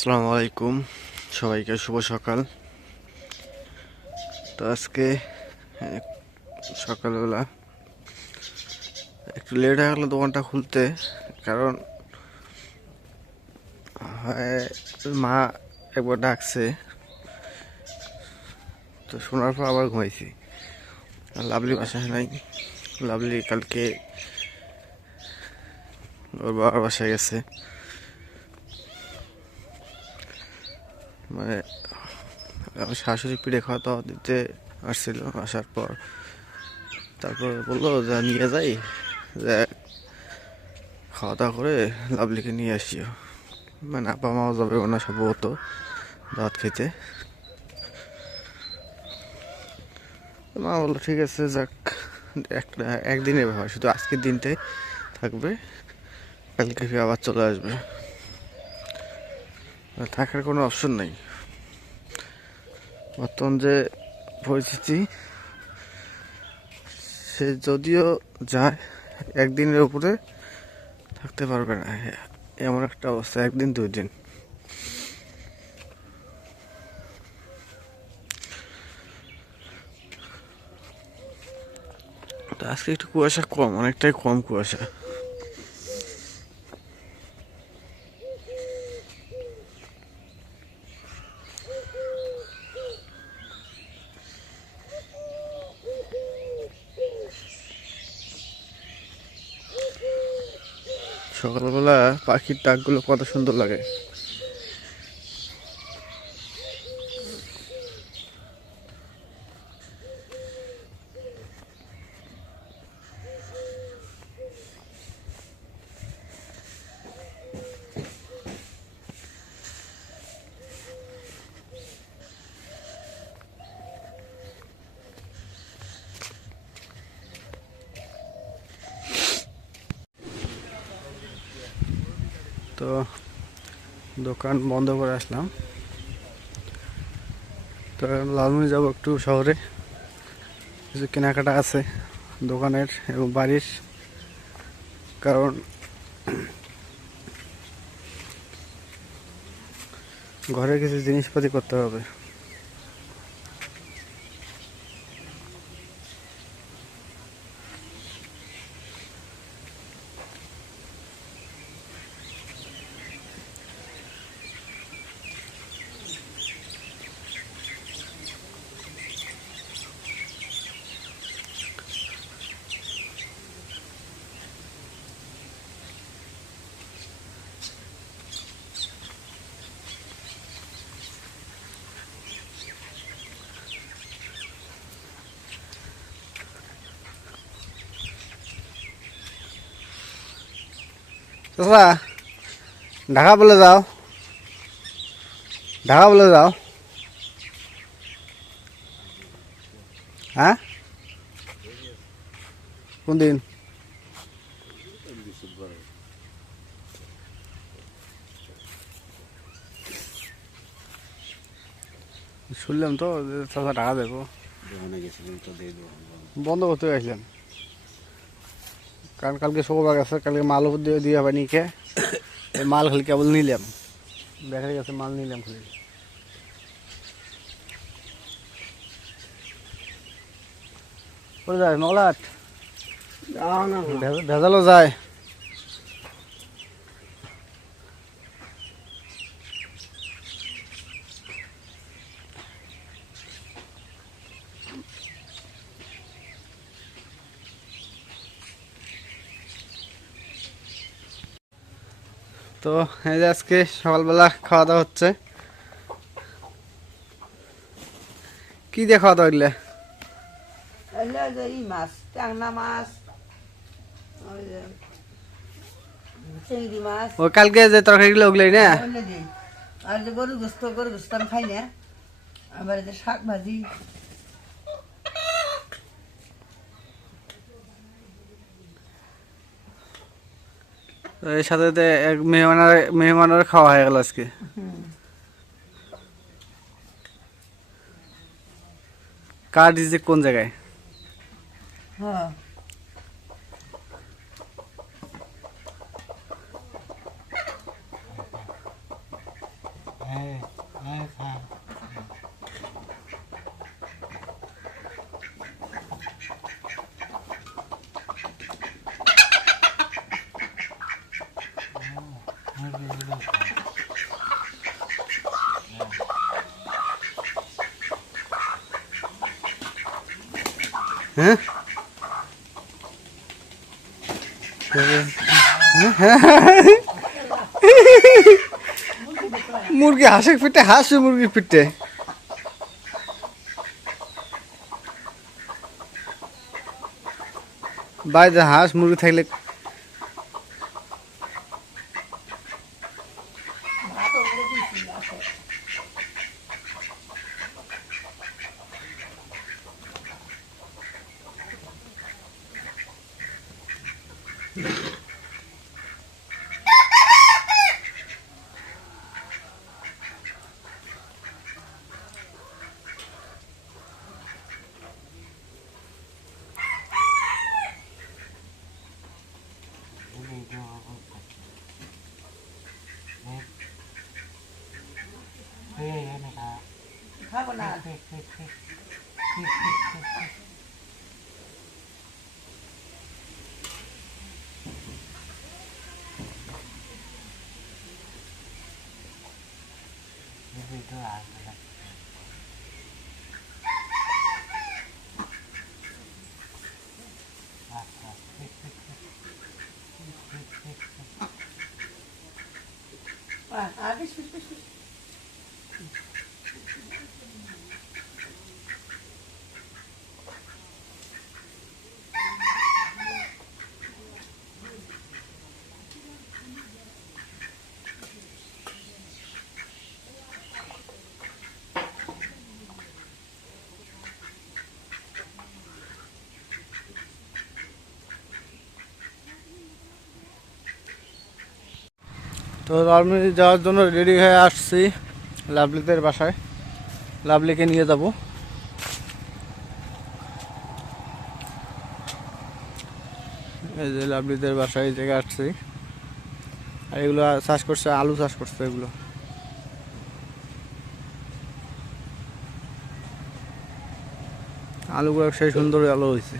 আসসালামু আলাইকুম। সবাইকে শুভ সকাল। তো আজকে সকালবেলা একটু লেট হয়ে গেলো দোকানটা খুলতে, কারণ, হয়, মা একবার ডাকছে। তো শোনার পর আবার ঘুমাইছি। লাভলি বাসায় নাই। লাভলি কালকে ওর বাবার বাসায় গেছে। মানে আমার শাশুড়ি পিঠে খাওয়া দাওয়া দিতে আসছিল আসার পর। তারপর বলল, যা নিয়ে যাই, যে খাওয়া দাওয়া করে লাভলিকে নিয়ে আসিও। মানে আপা মাও যাবে না সম্ভবত দাওয়াত খেতে। মা বলল, ঠিক আছে, যাক, একটা, একদিনের ব্যাপার, শুধু আজকের দিনটাই থাকবে, কালকে আবার চলে আসবে। থাকার কোনো অপশন নেই। বর্তমান যে পরিস্থিতি, সে যদিও যায়, একদিনের উপরে থাকতে পারবে না। এমন একটা অবস্থা, একদিন দুই দিন। আজকে একটু কুয়াশা কম, অনেকটাই কম কুয়াশা। সকালবেলা পাখির ডাকগুলো কত সুন্দর লাগে তো দোকান বন্ধ করে আসলাম। তো লালমনি যাব একটু শহরে। কিছু কেনাকাটা আছে দোকানের এবং বাড়ির। কারণ ঘরে কিছু জিনিসপাতি করতে হবে। চাচা ঢাকা বলে যাও। ঢাকা বলে যাও। হ্যাঁ? কোন দিন? শুনলাম তো চাচা দেবো বন্ধ। করতে গেছিলাম কারণ কালকে শুক্রবার গেছে কালকে মাল উপর দিয়ে দিয়ে হবে নিকে। এই মাল খালি কেবল নিলাম। দেখা গেছে মাল নিলাম খালি। কোথায় যায় নলাট। ভেজা- ভেজালো যায়। তো এই যে আজকে সকালবেলা খাওয়া দাওয়া হচ্ছে। কি দিয়ে খাওয়া দাওয়া হইলে মাছ ট্যাংনা মাছ চিংড়ি কালকে যে তরকারিগুলো ওগুলোই না? আর যে গরু গোস্ত গরু গোস্ত খাই না। আবার যে শাক ভাজি। এর সাথে এক মেহমানের মেহমানের খাওয়া হয়ে গেল আজকে। কার ডিজে কোন জায়গায়? হ্যাঁ। হ্যাঁ? মুরগি হাঁসের পিঠে হাঁস মুরগির পিঠে বাইরে হাঁস মুরগি থাকলে เฮ้ยไหมครับข้าวโบราณ তো আমি যাওয়ার জন্য রেডি হয়ে আসছি লাভলিদের বাসায়। লাভলিকে নিয়ে যাব। এই যে লাভলিদের বাসায় এই জায়গায় আসছি। আর এগুলো চাষ করছে, আলু চাষ করছে এগুলো। আলুগুলো সেই সুন্দর আলো হয়েছে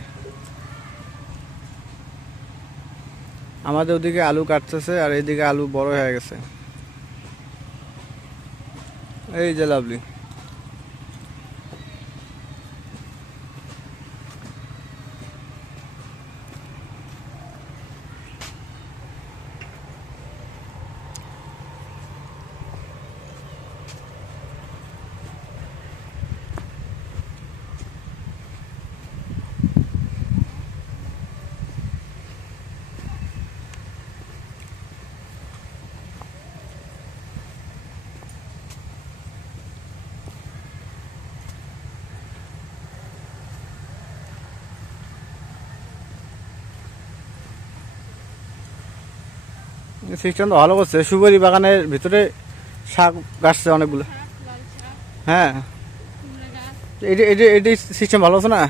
আমাদের ওদিকে আলু কাটতেছে আর এইদিকে আলু বড় হয়ে গেছে। এই যে লাভলি। সিস্টেম তো ভালো করছে। সুপারি বাগানের ভিতরে শাক গাছছে অনেকগুলো। হ্যাঁ। এটি এটি এটি সিস্টেম ভালো আছে না?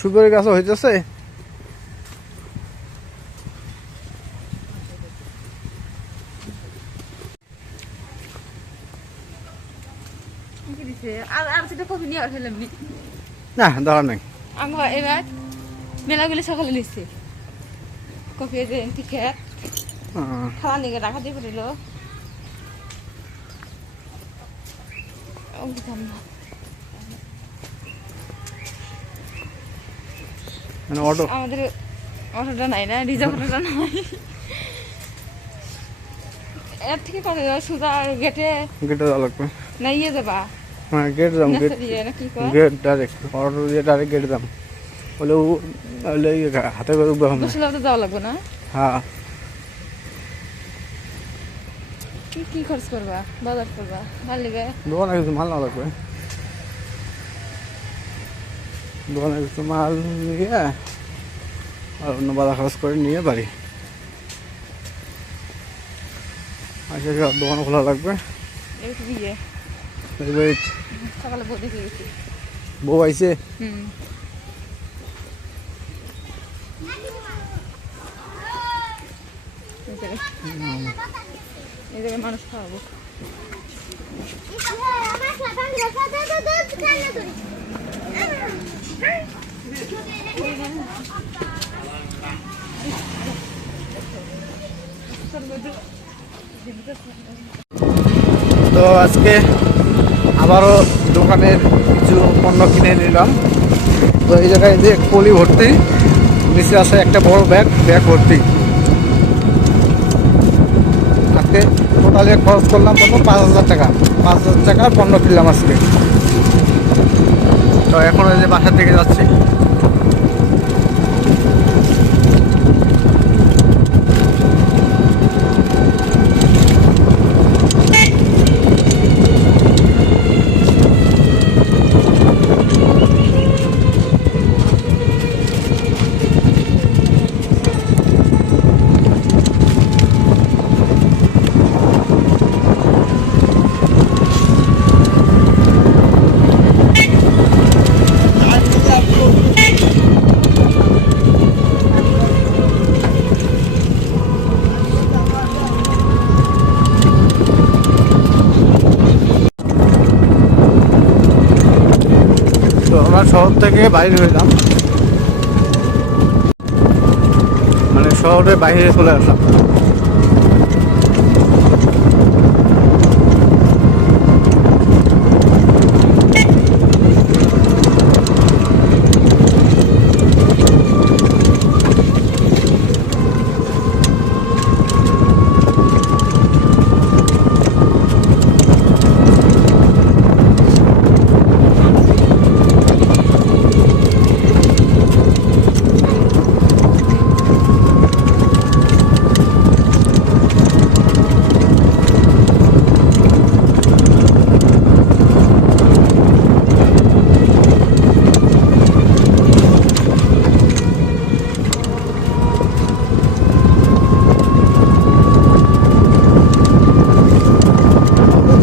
সুপারি গাছও হইতেছে। না। দরকার নেই। আমরা এবার মেলাগুলি সকালে নিচ্ছি কফি যে খেত আহ, খাওয়া নিয়ে রাখা দিয়ে পড়িল আমাদের অটোটা নাই না রিজার্ভ অটোটা নাই। এর থেকে করে সুদা আর গেটে গেটে যাওয়া লাগবে। না ইয়ে যাবা। হ্যাঁ গেট যাম গেট নেসা দিয়ে না কি কয়? গেট ডাইরেক্ট অটো দিয়ে ডাইরেক্ট গেট যাম। ইয়ে হাতে করে যাওয়া লাগবে না? হ্যাঁ। কি কি খরচ করবা? বাজার করবা? ভালো লাগে? দোকানে কিছু মাল না লাগবে। দোকানে কিছু মাল নিয়ে আর অন্য বাজার খরচ করে নিয়ে বাড়ি। আচ্ছা দোকান খোলা লাগবে। সকালে বউ দেখে গেছি। বউ আইছে? হুম। মানুষ খাওয়াবো। তো আজকে আবারও দোকানের কিছু পণ্য কিনে নিলাম। তো এই জায়গায় যে কলি ভর্তি, নিচে আছে একটা বড় ব্যাগ ব্যাগ ভর্তি। টোটালি খরচ করলাম কত পাঁচ হাজার টাকা। পাঁচ হাজার টাকার পণ্য কিনলাম আজকে। তো এখন ওই যে বাসার দিকে যাচ্ছি তো আমরা শহর থেকে বাইরে হইলাম মানে শহরের বাইরে চলে আসলাম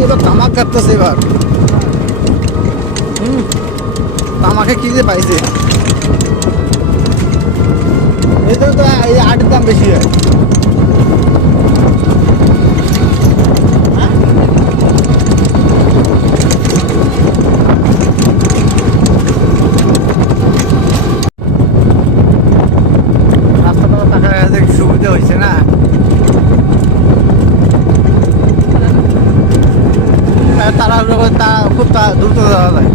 এবার তামাক কাটতেছে এবার হুম তামাকে কি যে পাইছে এই তো এই আটের দাম বেশি হয়। খুব দ্রুত যাওয়া যায়।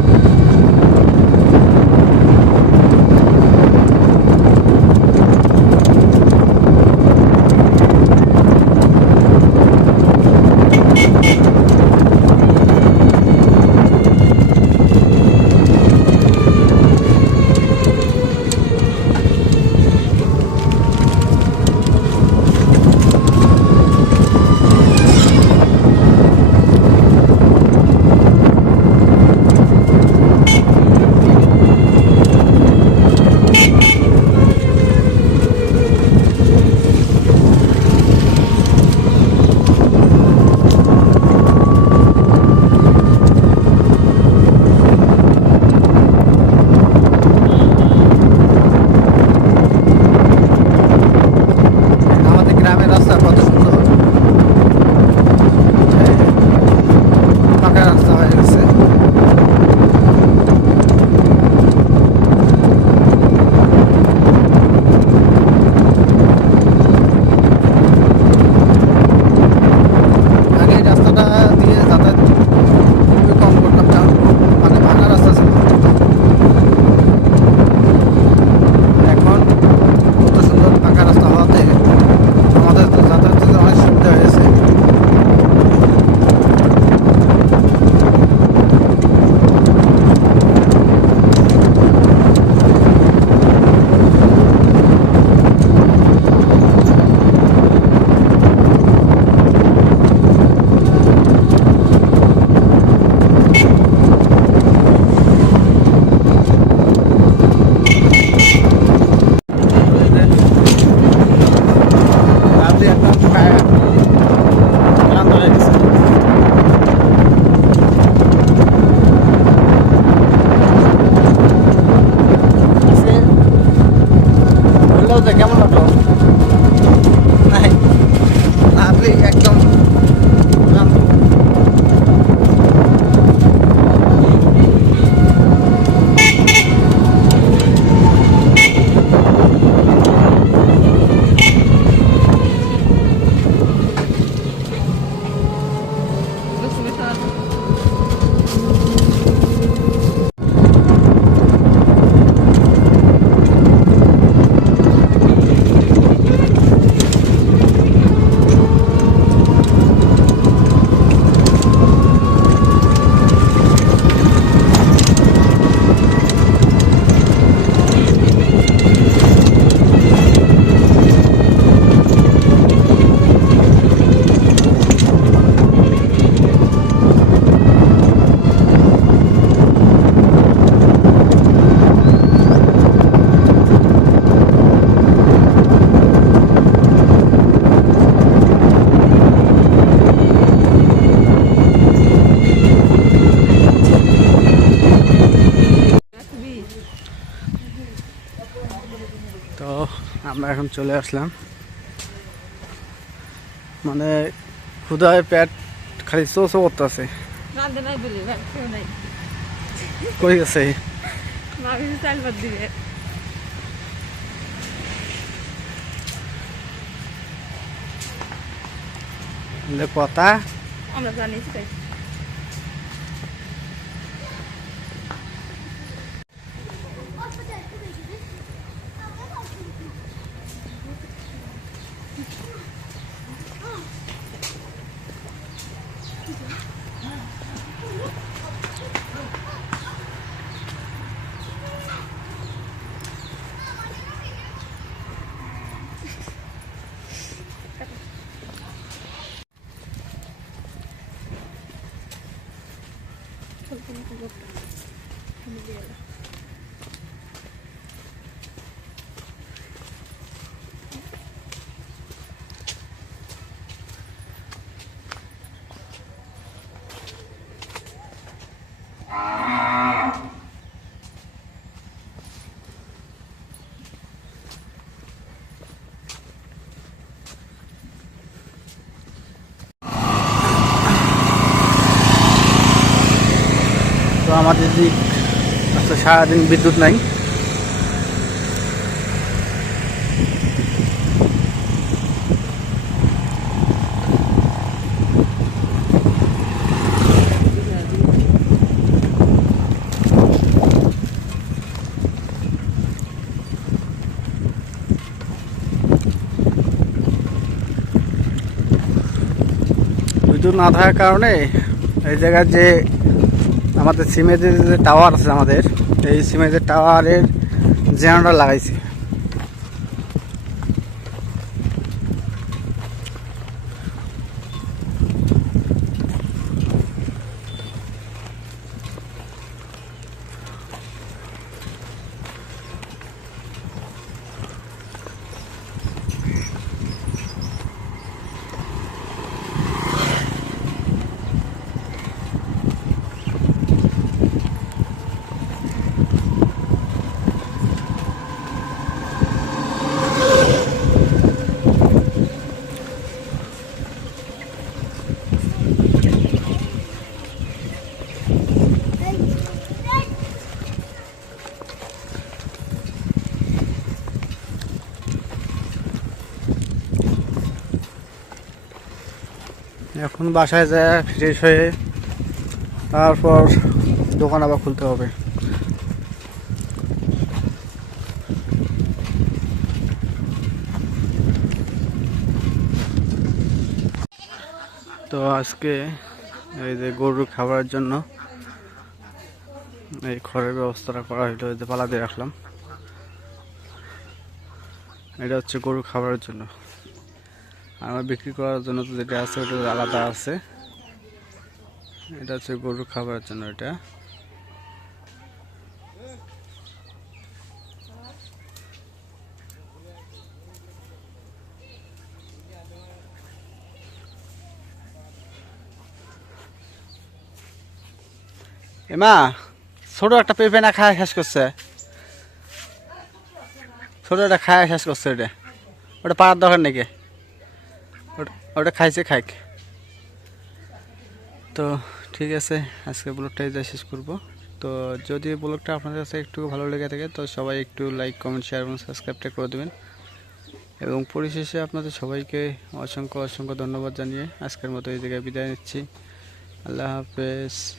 এখন চলে আসলাম। মানে ক্ষুদায় পেট খালি চো চো করতেছে। কই গেছে? কথা। আমরা জানিস তাই তো আমাদের দিক আজকে সারাদিন বিদ্যুৎ নাই। বিদ্যুৎ না থাকার কারণে এই জায়গার যে আমাদের সিমেন্টের যে টাওয়ার আছে আমাদের এই সিমেন্টের টাওয়ারের জেনারেটর লাগাইছি। এখন বাসায় যায় ফ্রেশ হয়ে তারপর দোকান আবার খুলতে হবে। তো আজকে এই যে গরুর খাবারের জন্য এই খড়ের ব্যবস্থাটা করা হইল, এই যে পালা দিয়ে রাখলাম। এটা হচ্ছে গরু খাবারের জন্য। আমার বিক্রি করার জন্য তো যেটা আছে, ওটা আলাদা আছে। এটা হচ্ছে গরুর খাবারের জন্য এটা। এমা ছোট একটা পেঁপে না খায় শেষ করছে? ছোট একটা খায় শেষ করছে ওটা ওটা পাড়ার দরকার নাকি? ওটা- খাইছে, খাইক। তো ঠিক আছে, আজকে ব্লগটা এই শেষ করব। তো যদি ব্লগটা আপনাদের কাছে একটু ভালো লেগে থাকে, তো সবাই একটু লাইক কমেন্ট শেয়ার এবং সাবস্ক্রাইবটা করে দেবেন। এবং পরিশেষে আপনাদের সবাইকে অসংখ্য অসংখ্য ধন্যবাদ জানিয়ে আজকের মতো এই জায়গায় বিদায় নিচ্ছি। আল্লাহ হাফেজ।